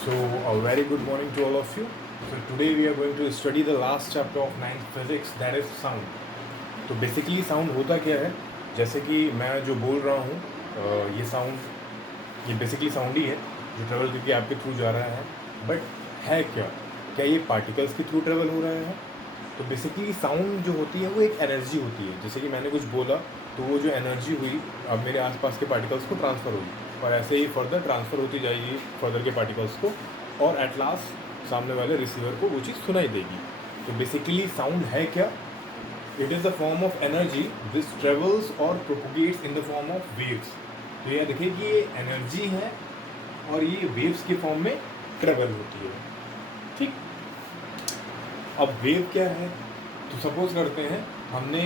So, a very good morning to all of you. So, today we are going to study the last chapter of 9th physics, that is sound. तो basically sound होता क्या है, जैसे कि मैं जो बोल रहा हूँ ये बेसिकली साउंड ही है जो ट्रेवल करके आपके थ्रू जा रहा है. बट है क्या ये पार्टिकल्स के थ्रू ट्रेवल हो रहा है? तो बेसिकली साउंड जो होती है वो एक एनर्जी होती है. जैसे कि मैंने कुछ बोला तो वो जो एनर्जी हुई अब मेरे आसपास के पार्टिकल्स को ट्रांसफ़र हुई और ऐसे ही फर्दर ट्रांसफ़र होती जाएगी फर्दर के पार्टिकल्स को और एट लास्ट सामने वाले रिसीवर को वो चीज़ सुनाई देगी. तो बेसिकली साउंड है क्या? It is the form of energy which travels और propagates in the form of waves. तो यह देखिए कि ये एनर्जी है और ये वेव्स के फॉर्म में ट्रेवल होती है. ठीक. अब वेव क्या है? तो सपोज करते हैं हमने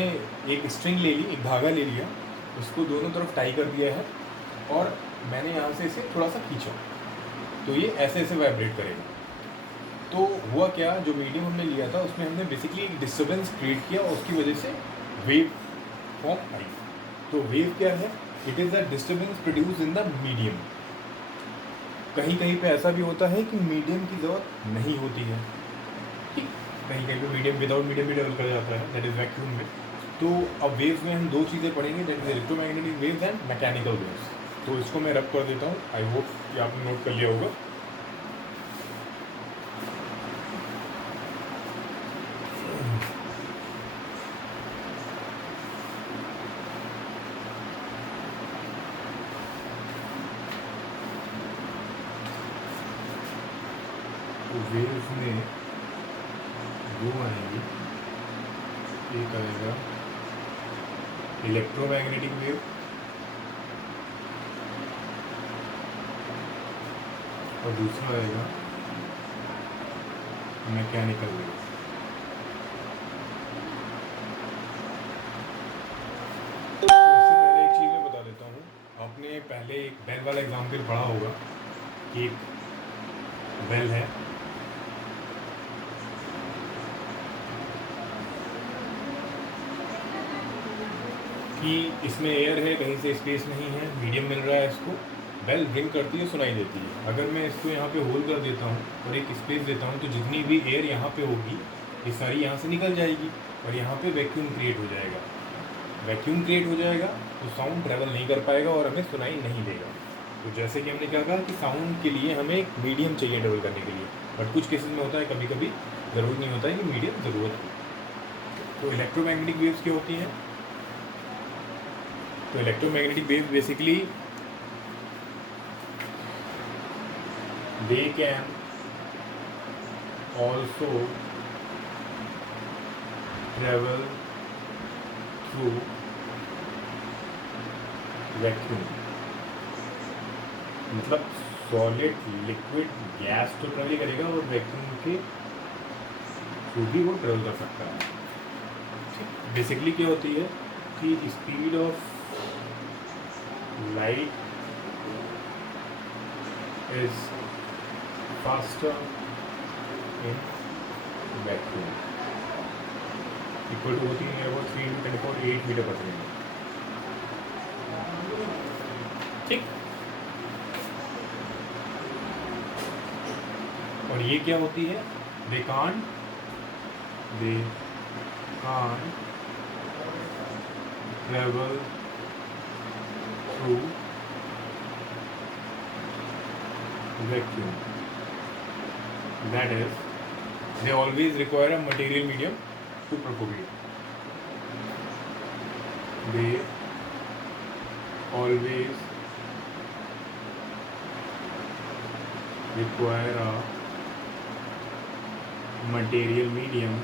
एक स्ट्रिंग ले ली, एक धागा ले लिया, उसको दोनों तरफ टाई कर दिया है और मैंने यहाँ से इसे थोड़ा सा खींचा तो ये ऐसे ऐसे वाइब्रेट करेगा. तो हुआ क्या, जो मीडियम हमने लिया था उसमें हमने बेसिकली एक डिस्टर्बेंस क्रिएट किया और उसकी वजह से वेव फॉर्म आई. तो वेव क्या है? It is the disturbance produce in the medium. कहीं कहीं पे ऐसा भी होता है कि मीडियम की ज़रूरत नहीं होती है. ठीक. कहीं कहीं पे मीडियम विदाउट मीडियम भी डेवलप कर जाता है, दैट इज़ वैक्यूम में. तो अब वेव्स में हम दो चीज़ें पढ़ेंगे, that is electromagnetic waves and mechanical waves. तो इसको मैं रब कर देता हूँ. आई होप कि आपने नोट कर लिया होगा. तो वेव्स में दो आएंगी. एक आएगा इलेक्ट्रोमैग्नेटिक वेव और दूसरा आएगा मैकेनिकल वेव. इससे पहले एक चीज़ मैं बता देता हूँ. आपने पहले एक बेल वाला एग्जाम्पल पढ़ा होगा कि एक बेल है, कि इसमें एयर है, कहीं से स्पेस नहीं है, मीडियम मिल रहा है इसको. बेल रिंग करती है, सुनाई देती है. अगर मैं इसको यहाँ पे होल्ड कर देता हूँ और एक स्पेस देता हूँ तो जितनी भी एयर यहाँ पे होगी ये सारी यहाँ से निकल जाएगी और यहाँ पे वैक्यूम क्रिएट हो जाएगा. वैक्यूम क्रिएट हो जाएगा तो साउंड ट्रैवल नहीं कर पाएगा और हमें सुनाई नहीं देगा. तो जैसे कि हमने क्या कहा कि साउंड के लिए हमें एक मीडियम चाहिए ट्रेवल करने के लिए. बट कुछ केसेस में होता है, कभी कभी ज़रूरत नहीं होता है कि मीडियम ज़रूरत हो. तो इलेक्ट्रोमैग्नेटिक वेव्स क्या होती हैं? तो electromagnetic wave basically they can also travel through vacuum. मतलब सॉलिड, लिक्विड, गैस तो ट्रेवल करेगा और वैक्यूम के थ्रू भी वो ट्रेवल कर सकता है. बेसिकली क्या होती है कि speed of light is faster in vacuum equal to होती है about 3 into 10 power 8 मीटर पर सेकेंड. ठीक. और ये क्या होती है? they can't travel through vacuum. That is, they always require a material medium to propagate. They always require a material medium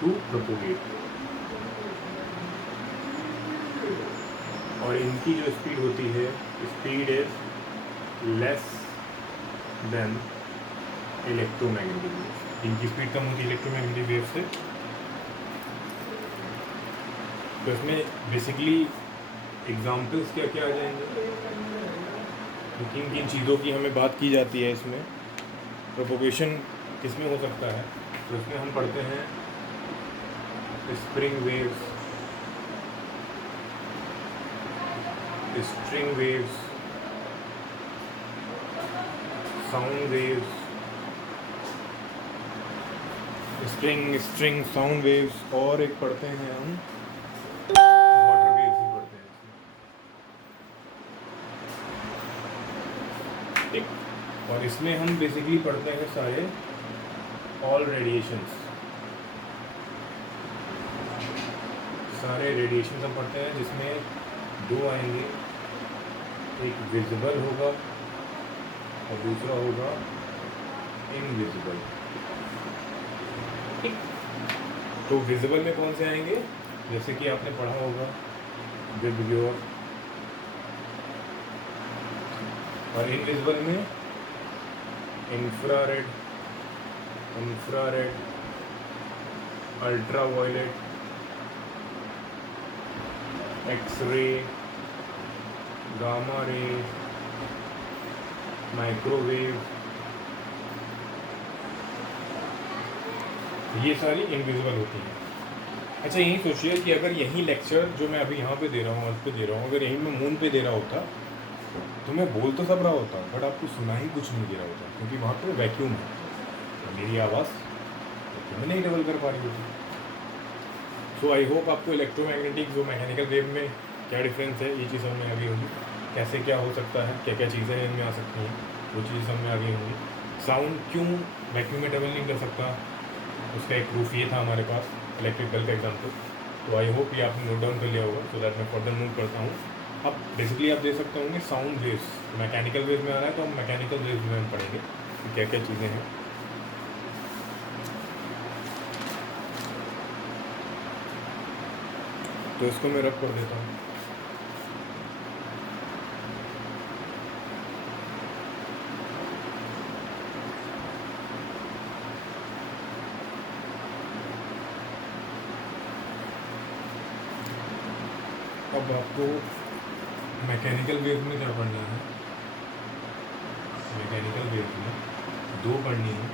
to propagate. और इनकी जो स्पीड होती है, speed is less than electromagnetic wave. इनकी स्पीड कम होती है electromagnetic wave से. तो इसमें बेसिकली एग्जांपल्स क्या क्या आ जाएंगे, किन किन चीज़ों की हमें बात की जाती है इसमें. प्रोपोगेशन किसमें हो सकता है? तो इसमें हम पढ़ते हैं spring waves, string waves, sound waves, string sound waves, और एक पढ़ते हैं हम वाटर वेव्स भी पढ़ते हैं इसमें, ठीक। और इसमें हम बेसिकली पढ़ते हैं सारे ऑल रेडिएशंस, सारे रेडिएशन हम पढ़ते हैं, जिसमें दो आएंगे, एक विजिबल होगा और दूसरा होगा इनविजिबल, ठीक। तो विजिबल में कौन से आएंगे, जैसे कि आपने पढ़ा होगा विबग्योर, और इनविजिबल में infrared, ultraviolet, x ray, gamma ray, microwave, ये सारी इनविजिबल होती हैं। अच्छा, यही सोचिए कि अगर यही लेक्चर जो मैं अभी यहाँ पे दे रहा हूँ, अर्थ पे दे रहा हूँ, अगर यही मैं मून पे दे रहा होता तो मैं बोल तो सब रहा होता, बट आपको सुना ही कुछ नहीं दे रहा होता, क्योंकि वहाँ पे वैक्यूम है, तो मेरी आवाज़ मैं नहीं ट्रेवल कर पा रही होती। सो आई होप आपको इलेक्ट्रोमैग्नेटिक जो मैकेनिकल वेव में क्या डिफरेंस है, ये चीज़ समझ में आ गई होगी, कैसे क्या हो सकता है, क्या क्या चीज़ें इनमें आ सकती हैं, वो चीज़ समझ में आ गई होंगी। साउंड क्यों वैक्यूम में ट्रेवल नहीं कर सकता, उसका एक प्रूफ ये था हमारे पास, इलेक्ट्रिक बेल का एग्जाम्पल। तो आई होप ये आपने नोट डाउन कर लिया होगा, सो दैट मैं फर्दर नोट करता हूँ। अब बेसिकली आप देख सकते होंगे साउंड वेव्स, मैकेनिकल वेव में आ रहा है, तो हम मैकेनिकल वेव्स में हम पढ़ेंगे कि क्या क्या चीज़ें हैं। तो इसको मैं रब कर देता हूँ। अब आपको मैकेनिकल वेव में क्या पढ़ना है, मैकेनिकल वेव में दो पढ़नी है।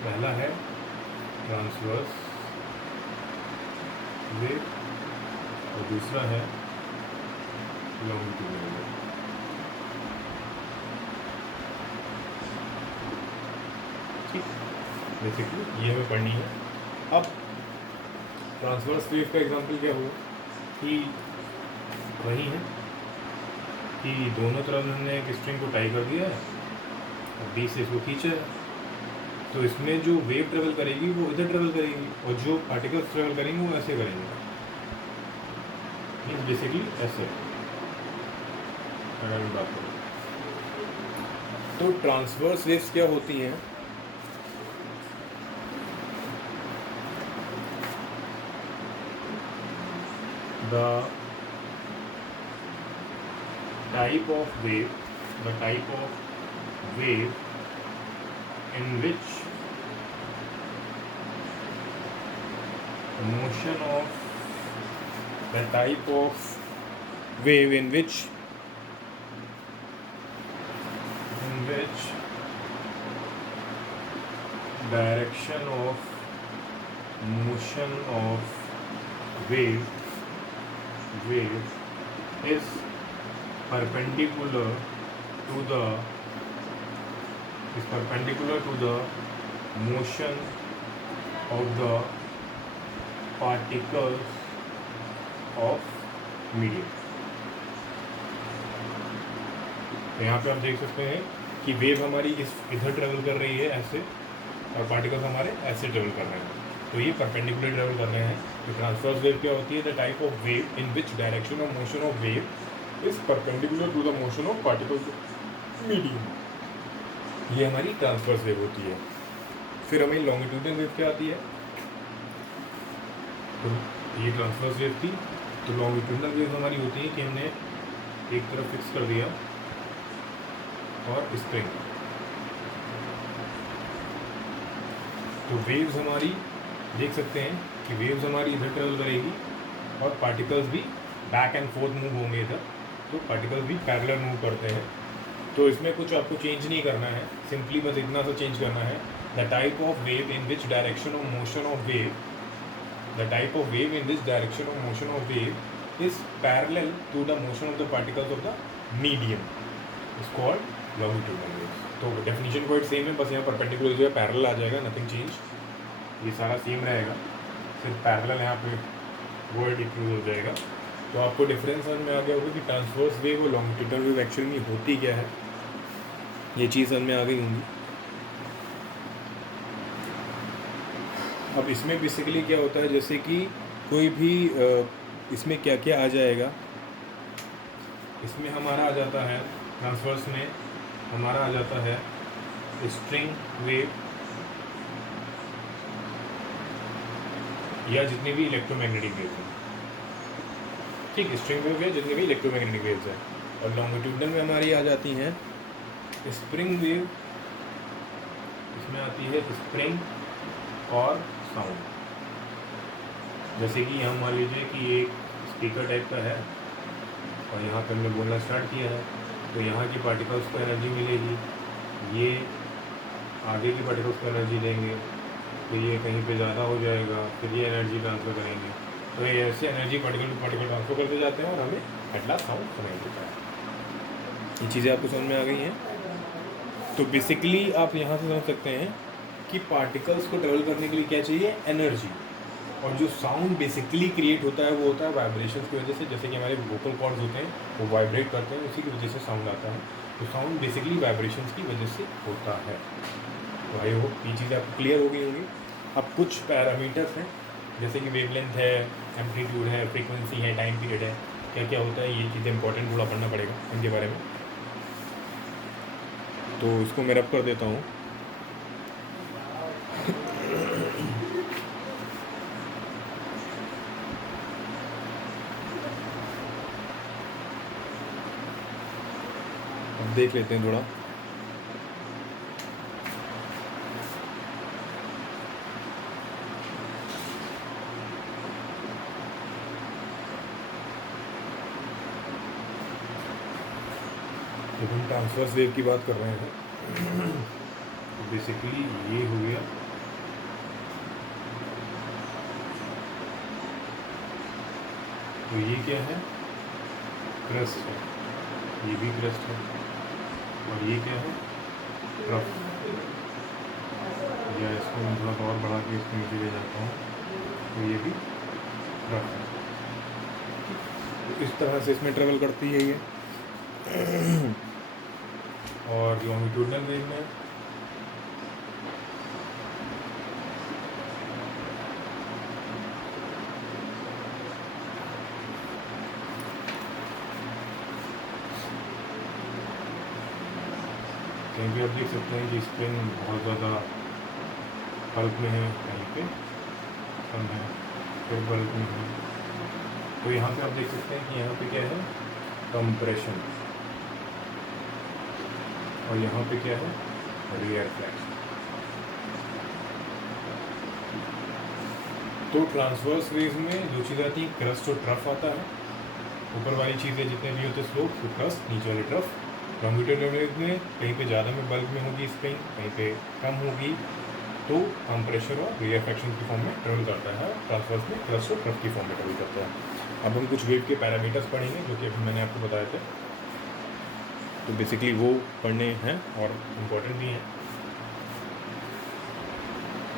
पहला है ट्रांसवर्स वेव और दूसरा है लॉन्गिट्यूडिनल वेव। ठीक, बेसिकली ये हमें पढ़नी है। अब ट्रांसवर्स वेव का एग्जांपल क्या हुआ कि वही है कि दोनों तरफ हमने एक स्ट्रिंग को टाई कर दिया है और बीच से इसको खींचा है, तो इसमें जो वेव ट्रेवल करेगी वो इधर ट्रेवल करेगी और जो पार्टिकल्स ट्रेवल करेंगे वो ऐसे करेंगे, मीन्स बेसिकली ऐसे। अगर मैं बात करूँ तो ट्रांसवर्स वेव्स क्या होती हैं, the type of wave in which motion of the type of wave in which direction of motion of wave is perpendicular to the motion of the particles of medium। तो यहाँ पे आप देख सकते हैं कि वेव हमारी इधर ट्रेवल कर रही है ऐसे, और पार्टिकल्स हमारे ऐसे ट्रेवल कर रहे हैं, तो ये परपेंडिकुलर ट्रेवल कर रहे हैं। तो ट्रांसवर्स वेव क्या होती है, the type of wave in which direction of motion of wave is perpendicular to the motion of particles medium. ये हमारी ट्रांसवर्स वेव होती है। फिर हमें लॉन्गिट्यूडनल वेव क्या आती है, तो ये ट्रांसवर्स वेव थी। तो लॉन्गिट्यूडनल वेव हमारी होती है कि हमने एक तरफ फिक्स कर दिया और स्प्रिंग, तो वेव्स हमारी देख सकते हैं कि वेव्स हमारी इधर ट्रेवल करेगी और पार्टिकल्स भी बैक एंड फोर्थ मूव होंगे इधर, तो पार्टिकल्स भी पैरेलल मूव करते हैं। तो इसमें कुछ आपको चेंज नहीं करना है, सिंपली बस इतना सा चेंज करना है, the type of wave in which direction of motion of wave, the type of wave in which direction of motion of wave is parallel to the motion of the particles of the medium is called longitudinal waves. तो definition quite same है, बस यहाँ perpendicular जो है parallel आ जाएगा, nothing change, ये सारा same रहेगा, सिर्फ पैरेलल यहाँ पे वर्ड यूज हो जाएगा। तो आपको डिफरेंस समझ में आ गया होगा कि ट्रांसवर्स वेव और लॉन्गिट्यूडनल वेव एक्चुअली में होती क्या है, ये चीज़ समझ में आ गई होंगी। अब इसमें बेसिकली क्या होता है, जैसे कि कोई भी इसमें क्या क्या आ जाएगा, इसमें हमारा आ जाता है ट्रांसवर्स में हमारा आ जाता है स्ट्रिंग वेव या जितने भी इलेक्ट्रोमैग्नेटिक वेव हैं, ठीक, स्ट्रिंग वेव या जितने भी इलेक्ट्रोमैग्नेटिक वेव्स हैं। और लॉन्गिट्यूडनल में हमारी आ जाती हैं स्प्रिंग वेव, इसमें आती है स्प्रिंग और साउंड। जैसे कि यहाँ मान लीजिए कि एक स्पीकर टाइप का है और यहाँ पर हमने बोलना स्टार्ट किया है, तो यहाँ की पार्टिकल्स को एनर्जी मिलेगी, ये आगे की पार्टिकल्स को एनर्जी देंगे, फिर ये कहीं पे ज़्यादा हो जाएगा, फिर ये एनर्जी ट्रांसफ़र करेंगे, तो ये ऐसे energy particle to particle transfer करते जाते हैं और हमें एट लास्ट साउंड सुनाई देता है। ये चीज़ें आपको समझ में आ गई हैं। तो बेसिकली आप यहाँ से समझ सकते हैं कि पार्टिकल्स को ट्रेवल करने के लिए क्या चाहिए, एनर्जी। और जो साउंड बेसिकली क्रिएट होता है वो होता है वाइब्रेशन की वजह से, जैसे कि हमारे वोकल कॉर्ड्स होते हैं वो वाइब्रेट करते हैं, उसी की वजह से साउंड आता है। तो साउंड बेसिकली वाइब्रेशन की वजह से होता है। तो आई होप ये चीज़ें आपको क्लियर हो गई होंगी। अब कुछ पैरामीटर्स हैं, जैसे कि वेवलेंथ है, एम्पलीट्यूड है, फ्रीक्वेंसी है, टाइम पीरियड है, क्या क्या होता है, ये चीज़ें इंपॉर्टेंट थोड़ा पढ़ना पड़ेगा इनके बारे में। तो इसको मैं रब कर देता हूँ। अब देख लेते हैं थोड़ा। जब हम ट्रांसवर्स वेव की बात कर रहे हैं तो बेसिकली ये हो गया, तो ये क्या है, क्रस्ट है, ये भी क्रस्ट है, और ये क्या है, ट्रफ, या इसको मैं थोड़ा और बढ़ा के इसको नीचे ले जाता हूँ, तो ये भी ट्रफ है। तो इस तरह से इसमें ट्रेवल करती है ये। और लॉन्गिट्यूडनल वेव में कहीं भी आप देख सकते हैं कि स्प्रिंग बहुत ज़्यादा बल्क में है, कहीं पे कम है, फिर बल्क में है। तो यहाँ पे आप देख सकते हैं कि यहाँ पे क्या है, कंप्रेशन, और यहाँ पे क्या है, रिफ्लेक्शन। तो ट्रांसवर्स वेव में जो चीज़ आती है, क्रस्ट और ट्रफ आता है। ऊपर वाली चीज़ें जितने भी होते हैं स्लोप, तो क्रस्ट, नीचे वाली ट्रफ। लॉन्गिट्यूडनल वेव में कहीं पे ज़्यादा में बल्क में होगी स्प्रिंग, कहीं पे कम होगी, तो कंप्रेशन और रिफ्लेक्शन की फॉर्म में ट्रेवल करता है। ट्रांसवर्स में क्रस्ट और ट्रफ की फॉर्म में ट्रेवल करता है। अब हम कुछ वेव के पैरामीटर्स पढ़ेंगे जो कि अभी मैंने आपको बताए थे। तो बेसिकली वो पढ़ने हैं और इम्पोर्टेंट भी हैं।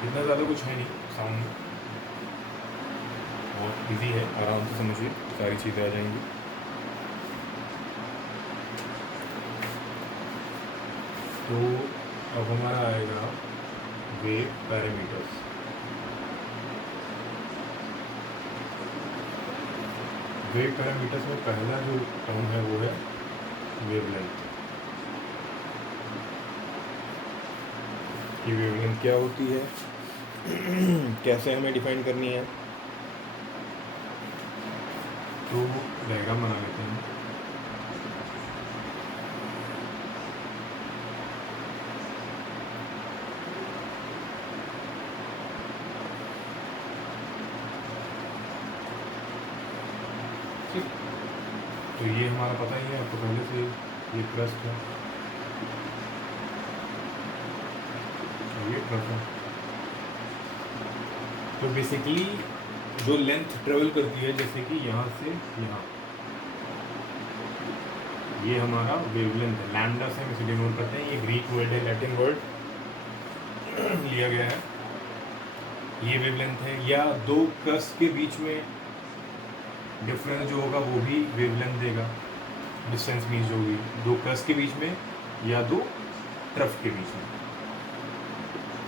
इतना ज़्यादा कुछ है नहीं साउंड में, बहुत इजी है, आराम से समझिए, सारी चीज़ें आ जाएंगी। तो अब हमारा आएगा वेव पैरामीटर्स। वेव पैरामीटर्स में पहला जो टर्म है वो है वेवलेंथ। कि वेवलेंथ क्या होती है, कैसे हमें डिफाइन करनी है। तो डायग्राम बना लेते हैं। ठीक, तो ये हमारा पता ही है आपको पहले से, ये क्रस्ट है, ये ट्रफ है। तो बेसिकली जो लेंथ ट्रेवल करती है, जैसे कि यहाँ से यहाँ, ये हमारा वेवलेंथ है, लैम्डा से हम इसे डिनोट करते हैं। ये ग्रीक वर्ड है, लैटिन वर्ड लिया गया है। ये वेवलेंथ है, या दो क्रस्ट के बीच में डिफरेंस जो होगा वो भी वेवलेंथ देगा। डिस्टेंस मीन्स जो होगी दो क्रस्ट के बीच में या दो ट्रफ के बीच में,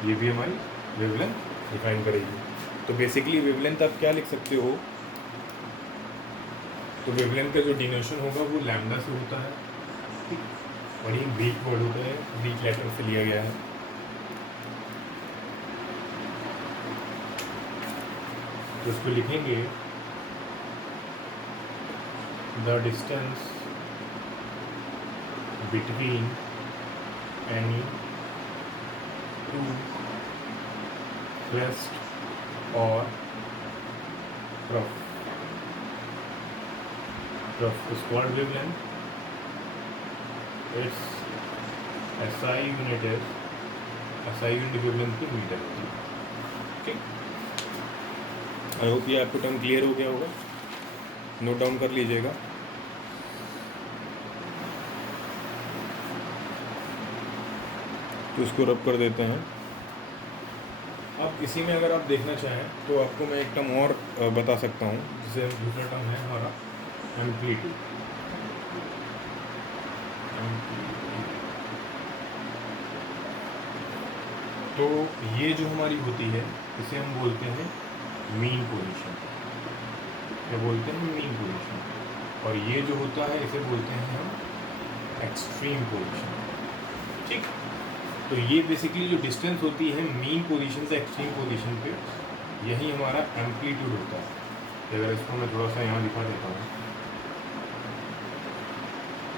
ये भी हमारी वेवलेंथ डिफाइन करेगी। तो बेसिकली वेवलेंथ आप क्या लिख सकते हो, तो वेवलेंथ का जो डिनोशन होगा वो लैम्डा से होता है, और ये ग्रीक वर्ड होता है, ग्रीक लेटर से लिया गया है। तो इसको लिखेंगे the distance between any two crest और trough is called wavelength. Its SI unit is SI unit wavelength की मीटर होती है। ठीक, आई होप ये आपको टर्म क्लियर हो गया होगा, नोट डाउन कर लीजिएगा। तो इसको रब कर देते हैं। अब इसी में अगर आप देखना चाहें तो आपको मैं एक टर्म और बता सकता हूँ, जिसे दूसरा टर्म है हमारा एम्पलीट्यूड। तो ये जो हमारी होती है इसे हम बोलते हैं मीन पोजीशन, ये बोलते हैं मीन पोजीशन। और ये जो होता है इसे बोलते हैं हम एक्सट्रीम पोजीशन। ठीक, तो ये बेसिकली जो डिस्टेंस होती है मीन पोजीशन से एक्सट्रीम पोजीशन पे, यही हमारा एम्पलीट्यूड होता है। अगर इसको मैं थोड़ा सा यहाँ दिखा देता हूँ,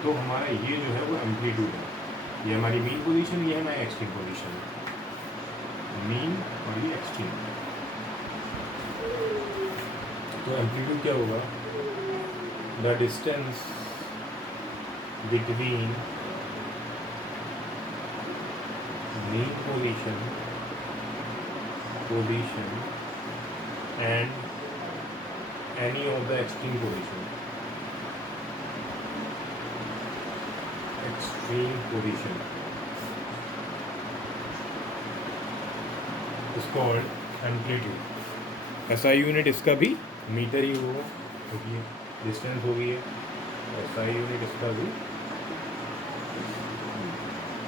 तो हमारा ये जो है वो एम्पलीट्यूड है, ये हमारी मीन पोजीशन, ये है हमारी एक्सट्रीम पोजीशन, मीन और ये एक्सट्रीम। तो एम्पलीट्यूड क्या होगा, the distance between mean position and any of the extreme position, extreme position is called amplitude. SI unit इसका भी मीटर ही होगा, क्योंकि डिस्टेंस हो गई है, एसआई यूनिट इसका भी।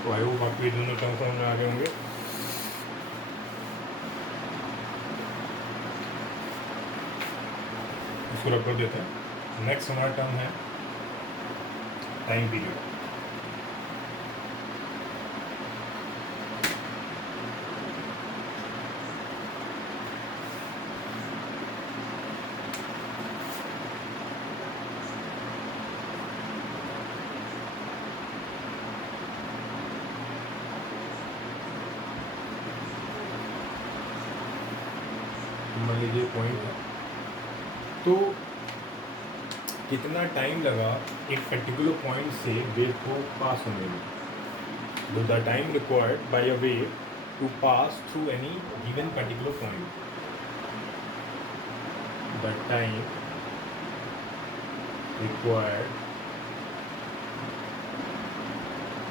तो आई होप आपको ये दोनों टर्म समझ में आ गए होंगे। इसको रख कर देते हैं। नेक्स्ट हमारा टर्म है टाइम पीरियड। मान लीजिए पॉइंट है, तो कितना टाइम लगा एक पर्टिकुलर पॉइंट से वेव को पास होने में, the time required by a wave to pass through any given particular point, the time required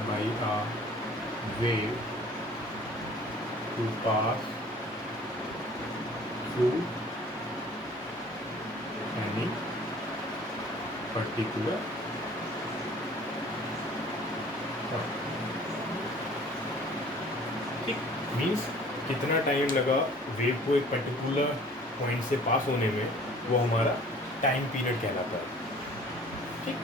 by a wave to pass through any particular ठीक, मीन्स कितना टाइम लगा wave को एक particular point से पास होने में, वो हमारा टाइम पीरियड कहलाता है। ठीक,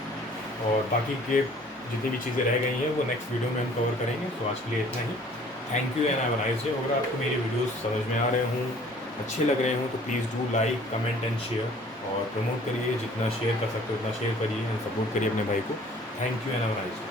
और बाकी के जितनी भी चीज़ें रह गई हैं वो नेक्स्ट वीडियो में हम कवर करेंगे। तो आज के लिए इतना ही। Thank you and have a nice day. अगर आपको मेरे वीडियोस समझ में आ रहे हों, अच्छे लग रहे हों, तो please do like, comment and share, और प्रमोट करिए, जितना शेयर कर सकते हो उतना शेयर करिए एंड सपोर्ट करिए अपने भाई को। Thank you and have a nice day.